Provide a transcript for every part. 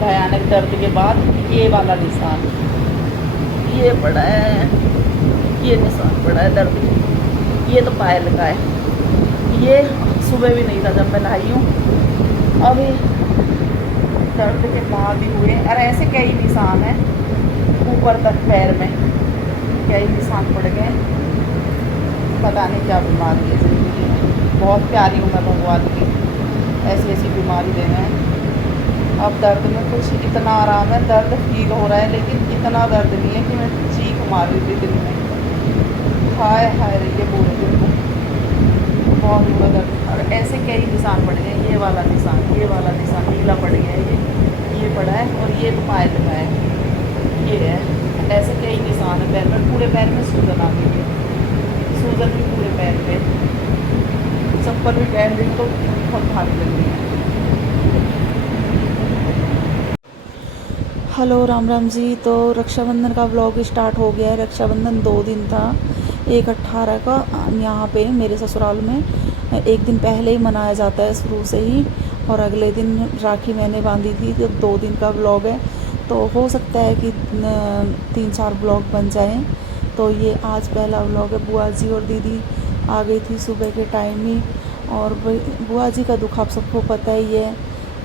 भयानक दर्द के बाद ये वाला निशान ये पड़ा है, ये निशान पड़ा है दर्द। ये तो पायल का है, ये सुबह भी नहीं था जब मैं नहाई हूँ, अभी दर्द के बाद ही हुए। और ऐसे कई निशान हैं ऊपर तक पैर में, कई निशान पड़ गए। पता नहीं क्या बीमारी है जिंदगी में। बहुत प्यारी हूँ मैं भगवान की, ऐसी ऐसी बीमारी दे रहे हैं। अब दर्द में कुछ इतना आराम है, दर्द फील हो रहा है, लेकिन इतना दर्द नहीं है कि मैं चीख मार रही थी दिन में। हाय हाय ये पूरे दिन को बहुत बुरा दर्द। और ऐसे कई निशान पड़ गए, ये वाला निशान, ये वाला निशान नीला पड़ गया है, ये पड़ा है, और ये तो पायल का है, ये है। ऐसे कई निशान है पैर में, पूरे पैर में सूजन आ गई है, सूजन भी पूरे पैर पे। चप्पल भी पहन रही तो बहुत भारी लग रही है। हेलो राम राम जी। तो रक्षाबंधन का व्लॉग स्टार्ट हो गया है। रक्षाबंधन 2 दिन था, 1/18 का यहाँ पे मेरे ससुराल में 1 दिन पहले ही मनाया जाता है शुरू से ही, और अगले दिन राखी मैंने बांधी थी। जब 2 दिन का व्लॉग है तो हो सकता है कि 3-4 व्लॉग बन जाएं। तो ये आज पहला व्लॉग है। बुआ जी और दीदी आ गई थी सुबह के टाइम ही, और बुआ जी का दुख आप सबको पता ही है,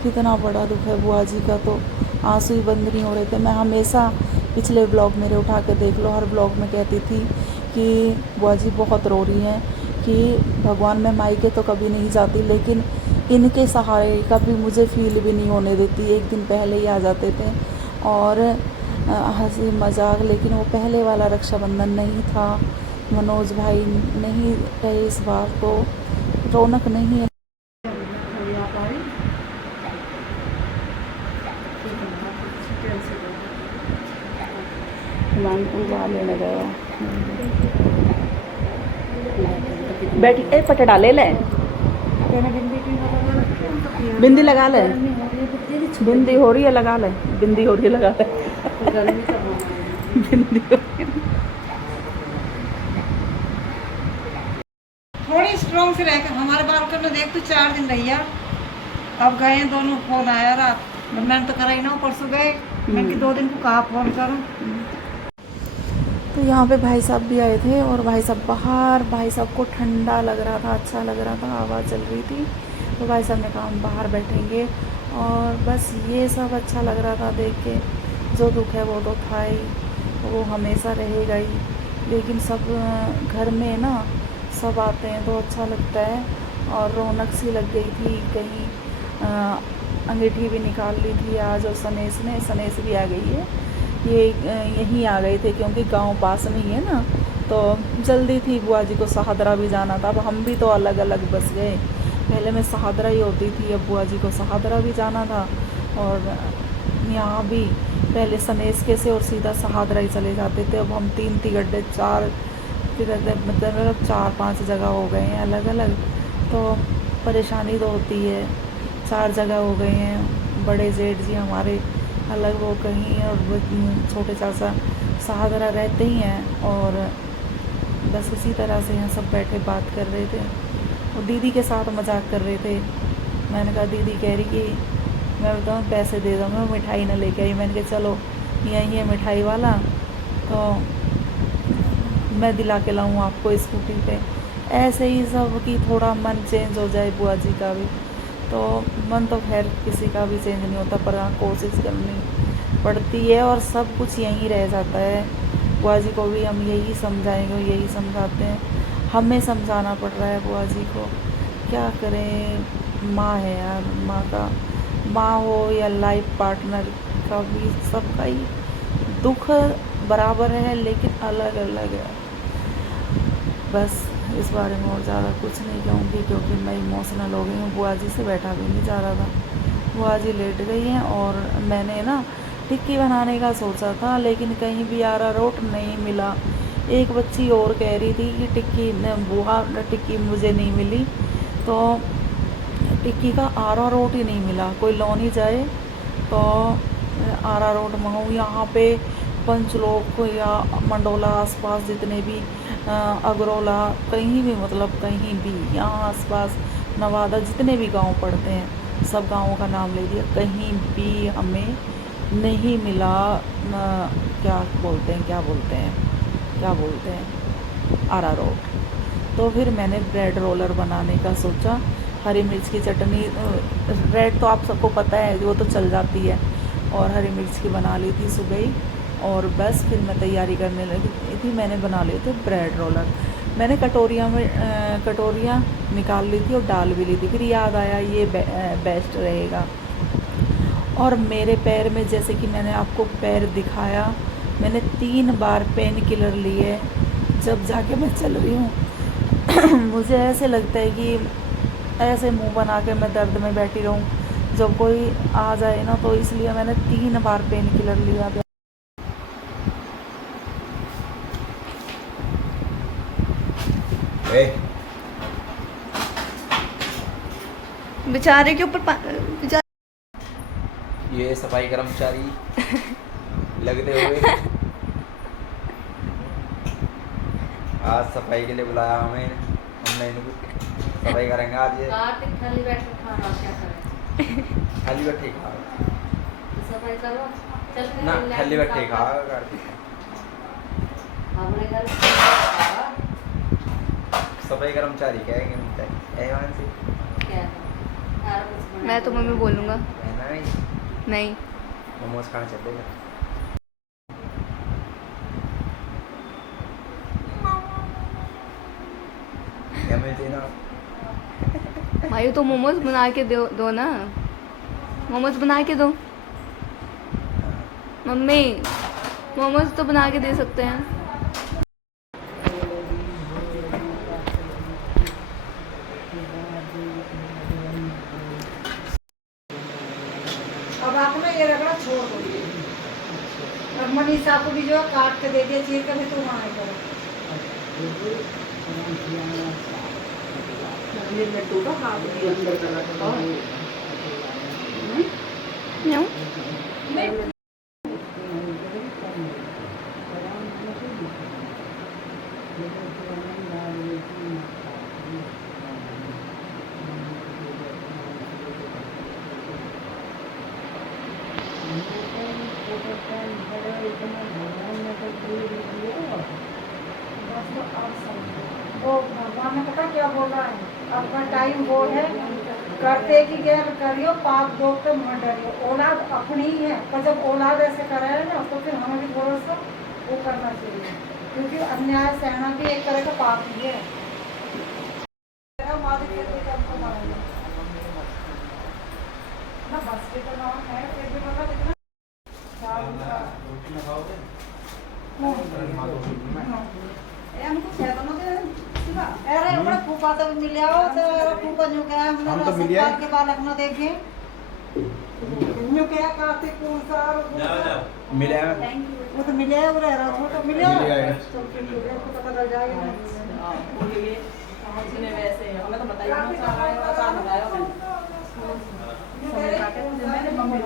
कितना बड़ा दुख है बुआ जी का। तो आंसू ही बंद नहीं हो रहे थे। मैं हमेशा पिछले ब्लॉग मेरे उठा के देख लो, हर ब्लॉग में कहती थी कि बुआ जी बहुत रो रही हैं, कि भगवान मैं मायके तो कभी नहीं जाती, लेकिन इनके सहारे कभी मुझे फील भी नहीं होने देती। 1 दिन पहले ही आ जाते थे और हंसी मजाक। लेकिन वो पहले वाला रक्षाबंधन नहीं था। मनोज भाई नहीं रहे इस बार, तो रौनक नहीं है। लेने गया बैठी ए पटड़ा ले ले, बिंदी लगा ले, बिंदी हो रही है लगा ले, बिंदी हो रही है लगा ले, बिंदी हो रही है। थोड़ी स्ट्रॉन्ग से रहकर हमारे बालकन में देख, तू 4 दिन रही। अब गए हैं दोनों, फोन आया रहा, मैंने तो करा ही ना, परसों गए, मैंने 2 दिन को कहा फोन करूं। तो यहाँ पे भाई साहब भी आए थे, और भाई साहब बाहर, भाई साहब को ठंडा लग रहा था, अच्छा लग रहा था, हवा चल रही थी, तो भाई साहब ने कहा हम बाहर बैठेंगे। और बस ये सब अच्छा लग रहा था देख के। जो दुख है वो तो था ही, वो हमेशा रहेगा ही, लेकिन सब घर में ना सब आते हैं तो अच्छा लगता है। और रौनक सी लग गई थी, कहीं अंगीठी भी निकाल ली थी आज, और सनेस भी आ गई है। ये यहीं आ गए थे क्योंकि गांव पास में ही है ना, तो जल्दी थी। बुआ जी को सहादरा भी जाना था। अब हम भी तो अलग अलग बस गए, पहले मैं सहादरा ही होती थी, अब बुआ जी को सहादरा भी जाना था। और यहाँ भी पहले सनेस के से और सीधा सहादरा ही चले जाते थे। अब हम 3 तिगड्डे 4 तिगड्डे मतलब 4-5 जगह हो गए हैं अलग अलग, तो परेशानी तो होती है। 4 जगह हो गए हैं। बड़े जेठ जी हमारे अलग वो कहीं, और वो छोटे चाचा सहादरा रहते ही हैं। और बस इसी तरह से यहाँ सब बैठे बात कर रहे थे, और दीदी के साथ मजाक कर रहे थे। मैंने कहा, दीदी कह रही कि मैं बताऊँ पैसे दे दूँ, मैं मिठाई ना लेके आई। मैंने कहा चलो यहीं है मिठाई वाला, तो मैं दिला के लाऊँ आपको स्कूटी पे। ऐसे ही सब कि थोड़ा मन चेंज हो जाए बुआ जी का भी। तो मन तो खैर किसी का भी चेंज नहीं होता, पर हाँ कोशिश करनी पड़ती है, और सब कुछ यहीं रह जाता है। बुआ जी को भी हम यही समझाएंगे, यही समझाते हैं, हमें समझाना पड़ रहा है बुआ जी को। क्या करें, माँ है यार, माँ हो या लाइफ पार्टनर का भी, सबका ही दुख बराबर है, लेकिन अलग अलग है। बस इस बारे में और ज़्यादा कुछ नहीं कहूँगी, क्योंकि मैं इमोशनल हो गई हूँ। बुआ जी से बैठा भी नहीं जा रहा था। बुआ जी लेट गई हैं, और मैंने ना टिक्की बनाने का सोचा था, लेकिन कहीं भी अरारोट नहीं मिला। एक बच्ची और कह रही थी कि बुआ टिक्की मुझे नहीं मिली, तो टिक्की का अरारोट ही नहीं मिला। कोई लौनी जाए तो अरारोट मंगाऊँ। यहाँ पे पंचलोक या मंडोला आसपास जितने भी अगरोला, कहीं भी मतलब कहीं भी यहाँ आसपास नवादा जितने भी गांव पड़ते हैं, सब गाँवों का नाम ले दिया, कहीं भी हमें नहीं मिला न, क्या बोलते हैं अरारोट। तो फिर मैंने ब्रेड रोलर बनाने का सोचा। हरी मिर्च की चटनी, रेड तो आप सबको पता है वो तो चल जाती है, और हरी मिर्च की बना ली थी सुबह ही। और बस फिर मैं तैयारी करने लगी थी, मैंने बना लिए थे ब्रेड रोलर। मैंने कटोरियाँ निकाल ली थी और डाल भी ली थी, फिर याद आया ये बेस्ट रहेगा। और मेरे पैर में, जैसे कि मैंने आपको पैर दिखाया, मैंने 3 बार पेन किलर लिए जब जाके मैं चल रही हूँ। मुझे ऐसे लगता है कि ऐसे मुंह बना के मैं दर्द में बैठी रहूँ जब कोई आ जाए ना, तो इसलिए मैंने 3 बार पेन किलर लिया। बेचारे के ऊपर ये सफाई कर्मचारी लगते हुए आज सफाई के लिए बुलाया हमें, हमने इनको सफाई करेंगे आज। ये खाली बैठ खाना क्या करें, खाली बैठे खा सफाई करो, चल ना, खाली बैठे खा हमने घर सफाई कर्मचारी कहेंगे मिलता है ऐवान से क्या मैं तो मम्मी बोलूँगा कहना है नहीं। मोमोज खाना चलेगा। क्या मिलते ना भाई तो मोमोज बना के दो ना, मोमोज बना के दो मम्मी, मोमोज तो बना के दे सकते हैं। अब आप ना ये रगड़ा छोड़ दो। अब मनीषा को भी जो है काट के दे दिया, चीर के भी तुम आए करो। ये लड्डू का हाथ भी अंदर कर रखा है। क्यों? वो भगवान ने पता क्या बोला है, अपना टाइम वो है, करते की गैर करियो, पाप दोग के मत डरियो। औलाद अपनी ही है, पर जब औलाद ऐसे कराए ना तो फिर हमें भी थोड़ा सा वो करना चाहिए, क्योंकि अन्याय सहना भी एक तरह का पाप ही है। ना बस के तो नाम है, फिर भी मतलब इतना अरे अपना फूफा तो मिल आओ, तो फूफा न्यू क्या हम तो मिलिया के बाद अपना देखे न्यू क्या कार्तिक पूर्णिमा मिले वो तो मिले वो रह रहा छोटा मिले तो फिर पता लग जाएगा। सुने वैसे हमें तो बताइए ना, सारा आसान बताया मैंने मम्मी